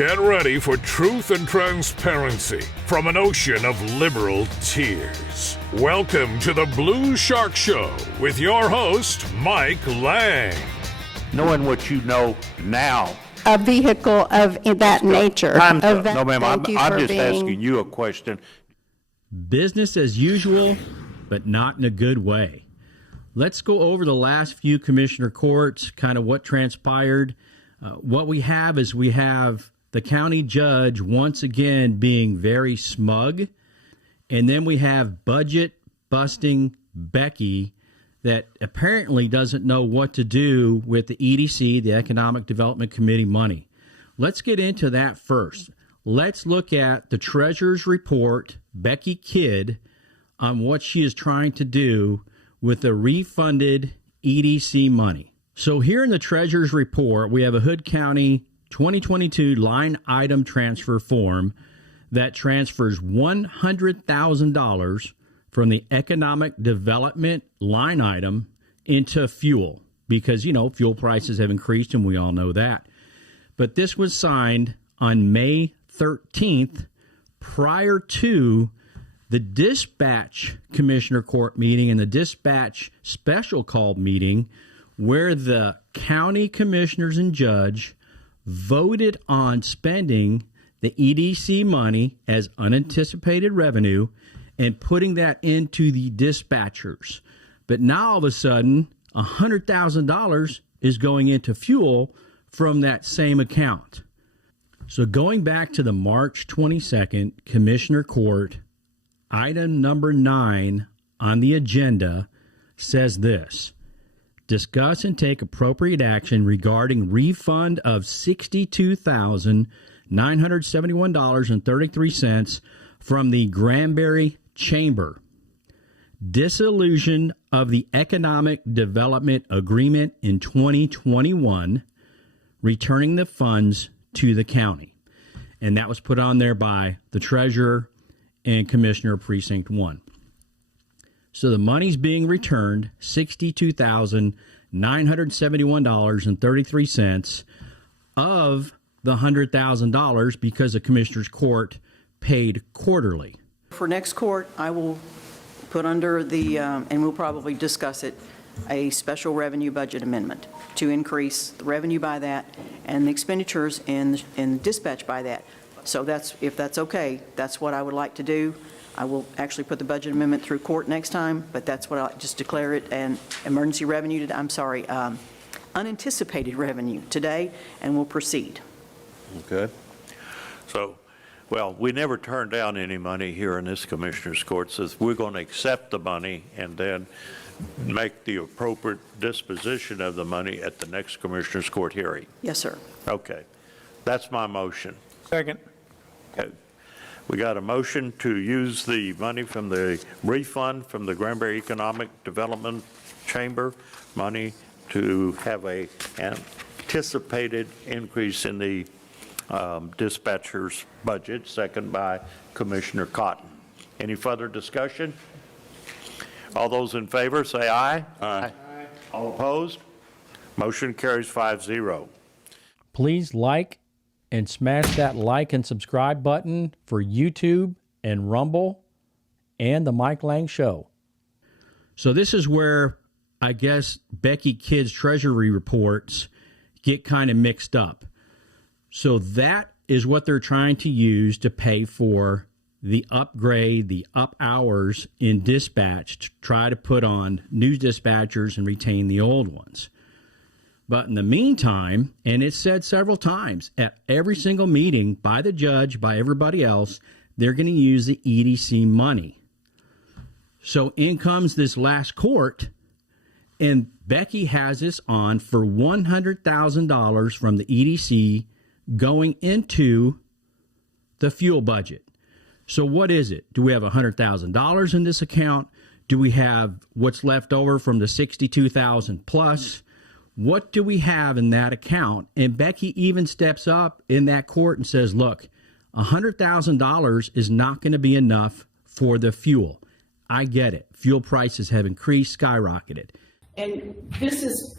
Get ready for truth and transparency from an ocean of liberal tears. Welcome to the Blue Shark Show with your host, Mike Lang. Knowing what you know now. A vehicle of that nature. No, ma'am, I'm just asking you a question. Business as usual, but not in a good way. Let's go over the last few commissioner courts, kind of what transpired. What we have is we have the county judge once again being very smug, and then we have budget-busting Becky that apparently doesn't know what to do with the EDC, the Economic Development Committee money. Let's get into that first. Let's look at the treasurer's report, Becky Kidd, on what she is trying to do with the refunded EDC money. So here in the treasurer's report, we have a Hood County 2022 line item transfer form that transfers $100,000 from the economic development line item into fuel because, fuel prices have increased and we all know that. But this was signed on May 13th prior to the dispatch commissioner court meeting and the dispatch special call meeting where the county commissioners and judge voted on spending the EDC money as unanticipated revenue and putting that into the dispatchers. But now all of a sudden, $100,000 is going into fuel from that same account. So going back to the March 22nd Commissioner Court, item number 9 on the agenda says this: discuss and take appropriate action regarding refund of $62,971.33 from the Granbury Chamber. Dissolution of the Economic Development Agreement in 2021, returning the funds to the county. And that was put on there by the treasurer and commissioner of Precinct 1. So the money's being returned, $62,971.33 of the $100,000 because the commissioner's court paid quarterly. For next court, I will put under the, and we'll probably discuss it, a special revenue budget amendment to increase the revenue by that and the expenditures and dispatch by that. So if that's okay, that's what I would like to do. I will actually put the budget amendment through court next time, but that's what I'll just declare it an emergency revenue, unanticipated revenue today, and we'll proceed. Okay. So, we never turn down any money here in this Commissioner's Court. Says we're going to accept the money and then make the appropriate disposition of the money at the next Commissioner's Court hearing. Yes, sir. Okay. That's my motion. Second. Okay. We got a motion to use the money from the refund from the Granbury Economic Development Chamber money to have a anticipated increase in the dispatcher's budget, second by Commissioner Cotton. Any further discussion? All those in favor say aye. Aye. All opposed? Motion carries 5-0. Please like and smash that like and subscribe button for YouTube and Rumble and the Mike Lang Show. So this is where I guess Becky Kidd's treasury reports get kind of mixed up. So that is what they're trying to use to pay for the upgrade, the up hours in dispatch to try to put on new dispatchers and retain the old ones. But in the meantime, and it's said several times at every single meeting by the judge, by everybody else, they're going to use the EDC money. So in comes this last court, and Becky has this on for $100,000 from the EDC going into the fuel budget. So what is it? Do we have $100,000 in this account? Do we have what's left over from the $62,000 plus? What do we have in that account? And Becky even steps up in that court and says, look, $100,000 is not going to be enough for the fuel. I get it. Fuel prices have increased, skyrocketed. And this is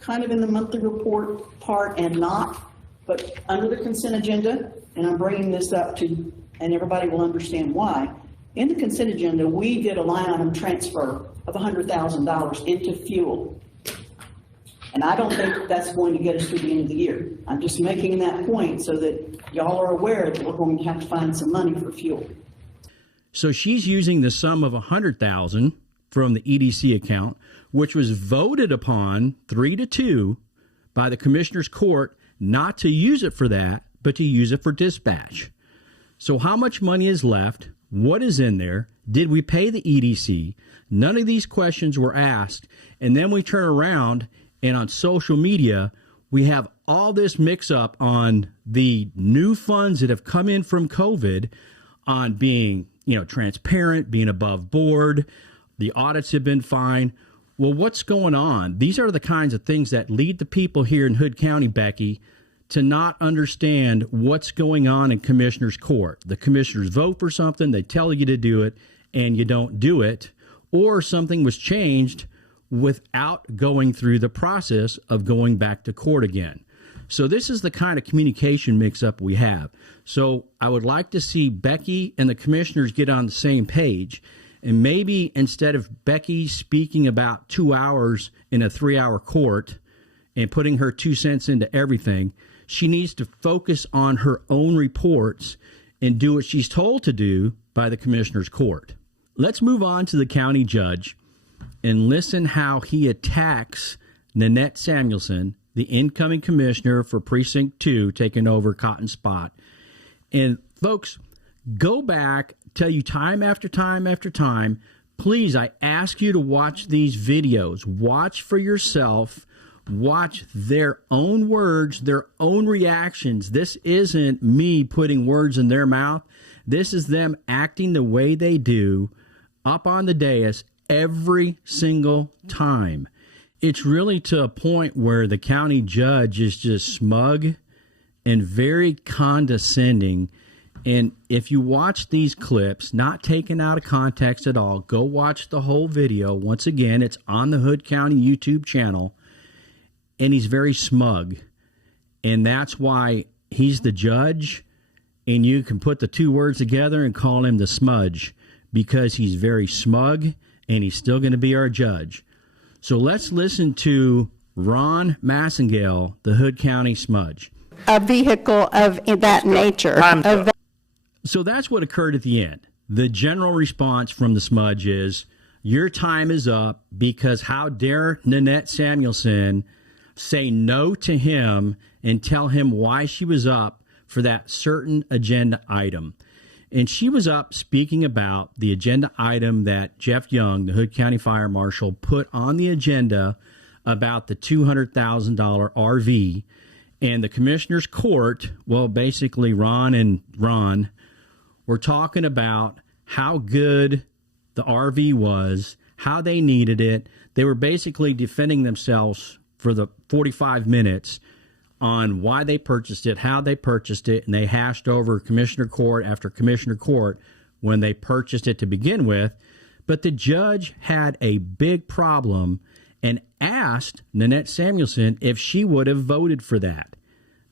kind of in the monthly report part and not But under the consent agenda, and I'm bringing this up to, and everybody will understand why, in the consent agenda, we did a line item transfer of $100,000 into fuel. And I don't think that's going to get us through the end of the year. I'm just making that point so that y'all are aware that we're going to have to find some money for fuel. So she's using the sum of $100,000 from the EDC account, which was voted upon 3-2 by the Commissioner's Court not to use it for that, but to use it for dispatch. So how much money is left? What is in there? Did we pay the EDC? None of these questions were asked. And then we turn around and on social media, we have all this mix up on the new funds that have come in from COVID on being, transparent, being above board. The audits have been fine. Well, what's going on? These are the kinds of things that lead the people here in Hood County, Becky, to not understand what's going on in Commissioner's Court. The commissioners vote for something, they tell you to do it, and you don't do it, or something was changed without going through the process of going back to court again. So this is the kind of communication mix-up we have. So I would like to see Becky and the commissioners get on the same page, and maybe instead of Becky speaking about 2 hours in a 3-hour court and putting her 2 cents into everything, she needs to focus on her own reports and do what she's told to do by the Commissioner's Court. Let's move on to the county judge and listen how he attacks Nanette Samuelson, the incoming commissioner for Precinct 2, taking over Cotton Spot. And folks, go back, tell you time after time after time, please, I ask you to watch these videos. Watch for yourself. Watch their own words, their own reactions. This isn't me putting words in their mouth. This is them acting the way they do up on the dais every single time. It's really to a point where the county judge is just smug and very condescending. And if you watch these clips, not taken out of context at all, go watch the whole video. Once again, it's on the Hood County YouTube channel. And he's very smug. And that's why he's the judge. And you can put the two words together and call him the smudge, because he's very smug and he's still going to be our judge. So let's listen to Ron Massengale, the Hood County smudge. A vehicle of that nature. So that's what occurred at the end. The general response from the smudge is, your time is up, because how dare Nanette Samuelson say no to him and tell him why she was up for that certain agenda item. And she was up speaking about the agenda item that Jeff Young, the Hood County Fire Marshal, put on the agenda about the $200,000 RV. And the Commissioner's Court, well, basically Ron and Ron were talking about how good the RV was, how they needed it. They were basically defending themselves for the 45 minutes on why they purchased it, how they purchased it, and they hashed over Commissioner Court after Commissioner Court when they purchased it to begin with. But the judge had a big problem and asked Nanette Samuelson if she would have voted for that.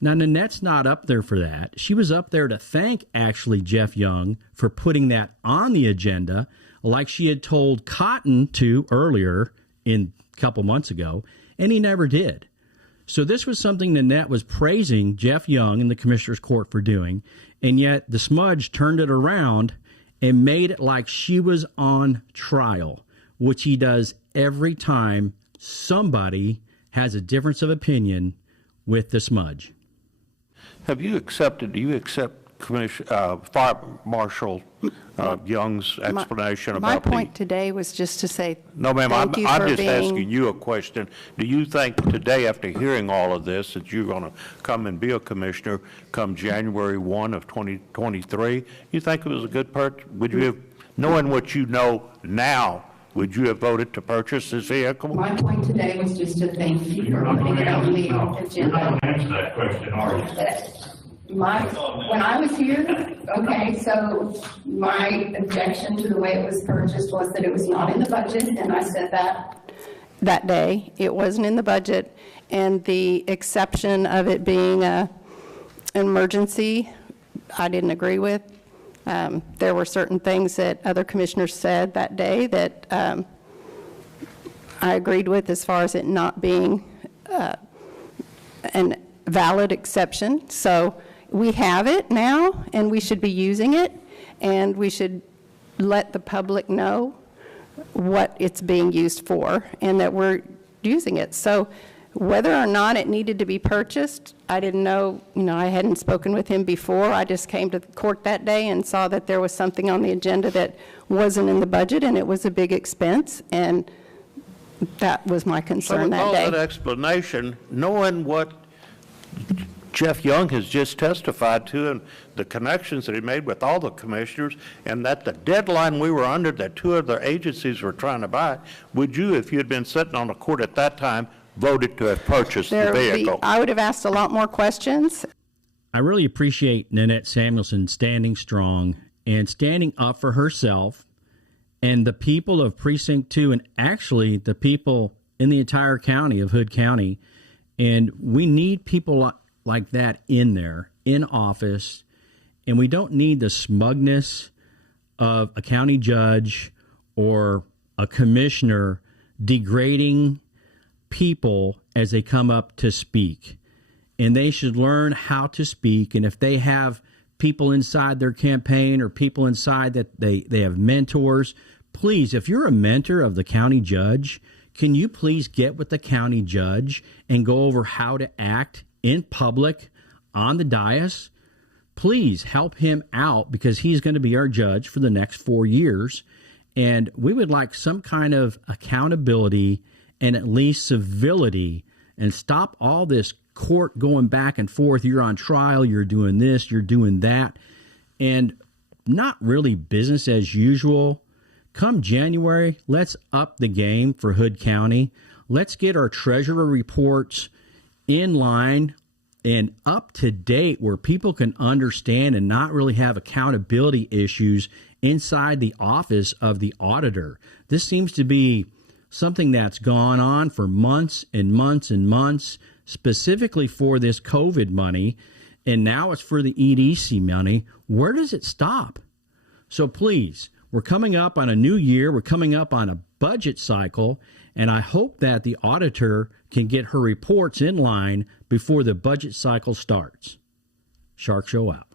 Now, Nanette's not up there for that. She was up there to thank, actually, Jeff Young for putting that on the agenda, like she had told Cotton to earlier a couple months ago, and he never did. So this was something Nanette was praising Jeff Young in the Commissioner's Court for doing, and yet the smudge turned it around and made it like she was on trial, which he does every time somebody has a difference of opinion with the smudge. Do you accept Fire Marshal Young's explanation My about point today was just to say No, ma'am, thank you I'm for just being... asking you a question. Do you think today, after hearing all of this, that you're going to come and be a commissioner come January 1 of 2023? You think it was a good purchase? Would you have, knowing what you know now, would you have voted to purchase this vehicle? My point today was just to thank you for putting it on the agenda. You're not going to answer that question, are you? When I was here, okay, so my objection to the way it was purchased was that it was not in the budget, and I said that day. It wasn't in the budget, and the exception of it being a emergency, I didn't agree with. There were certain things that other commissioners said that day that I agreed with, as far as it not being an valid exception. So we have it now, and we should be using it, and we should let the public know what it's being used for and that we're using it. So whether or not it needed to be purchased, I didn't know. I hadn't spoken with him before. I just came to court that day and saw that there was something on the agenda that wasn't in the budget, and it was a big expense, and that was my concern that day. So with all that explanation, knowing what Jeff Young has just testified to and the connections that he made with all the commissioners, and that the deadline we were under that two other agencies were trying to buy, would you, if you had been sitting on the court at that time, voted to have purchased the vehicle? I would have asked a lot more questions. I really appreciate Nanette Samuelson standing strong and standing up for herself and the people of Precinct 2, and actually the people in the entire county of Hood County. And we need people like that in there, in office, and we don't need the smugness of a county judge or a commissioner degrading people as they come up to speak. And they should learn how to speak, and if they have people inside their campaign or people inside that they have mentors, please, if you're a mentor of the county judge, can you please get with the county judge and go over how to act in public on the dais? Please help him out, because he's going to be our judge for the next 4 years. And we would like some kind of accountability and at least civility, and stop all this court going back and forth. You're on trial, you're doing this, you're doing that, and not really business as usual. Come January, let's up the game for Hood County. Let's get our treasurer reports in line and up to date, where people can understand and not really have accountability issues inside the office of the auditor. This seems to be something that's gone on for months and months and months, specifically for this COVID money, and now it's for the EDC money. Where does it stop? So please, we're coming up on a new year. We're coming up on a budget cycle, and I hope that the auditor can get her reports in line before the budget cycle starts. Shark Show out.